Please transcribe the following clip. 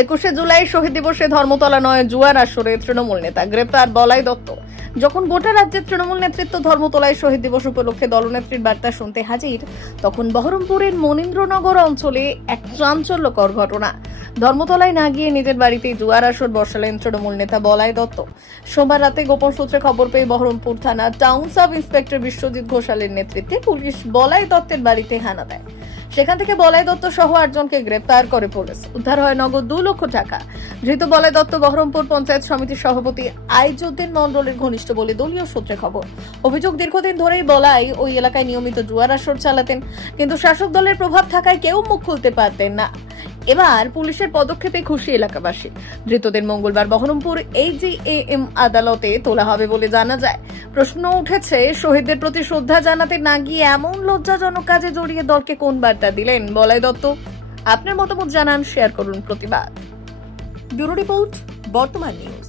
21শে জুলাই শহীদ দিবসে ধর্মতলা নয় জুয়ার আসরে তৃণমূল নেতা গ্রেপ্তার বলাই দত্ত। যখন গোটা রাজ্যের তৃণমূল নেতৃত্ব ধর্মতলায় শহীদ দিবস উপলক্ষে দলনেত্রীর বার্তা শুনতে হাজির, তখন বহরমপুরের মনীন্দ্রনগর অঞ্চলে এক চাঞ্চল্যকর ঘটনা। ধর্মতলায় না গিয়ে নিজের বাড়িতেই জুয়ার আসর বসালেন তৃণমূল নেতা বলাই দত্ত। সোমবার রাতে গোপন সূত্রে খবর পেয়ে বহরমপুর থানা টাউন সাব ইন্সপেক্টর বিশ্বজিৎ ঘোষালের নেতৃত্বে পুলিশ বলাই দত্তের বাড়িতে হানা দেয়। সেখান থেকে বলাই দত্ত সহ 8 জনকে গ্রেপ্তার করে পুলিশ। উদ্ধার হয় নগদ 2 লক্ষ টাকা। ধৃত বলাই দত্ত বহরমপুর পঞ্চায়েত সমিতির সভাপতি আইজউদ্দিন মণ্ডলের ঘনিষ্ঠ বলে দলীয় সূত্রে খবর। অভিযোগ, দীর্ঘদিন ধরেই বলাই ওই এলাকায় নিয়মিত জুয়ার আসর চালাতেন, কিন্তু শাসক দলের প্রভাব থাকায় কেউ মুখ খুলতে পারতেন না। এবার পুলিশের পদক্ষেপে খুশি এলাকাবাসী। ধৃতদের মঙ্গলবার বহরমপুর AGAM আদালতে তোলা হবে বলে জানা যায়। প্রশ্ন উঠেছে, শহীদদের প্রতি শ্রদ্ধা জানাতে না গিয়ে এমন লজ্জাজনক কাজে জড়িয়ে দলকে কোন বার্তা দিলেন বলাই দত্ত? আপনার মতামত জানান, শেয়ার করুন প্রতিবাদ। ব্যুরো রিপোর্ট, বর্তমান নিউজ।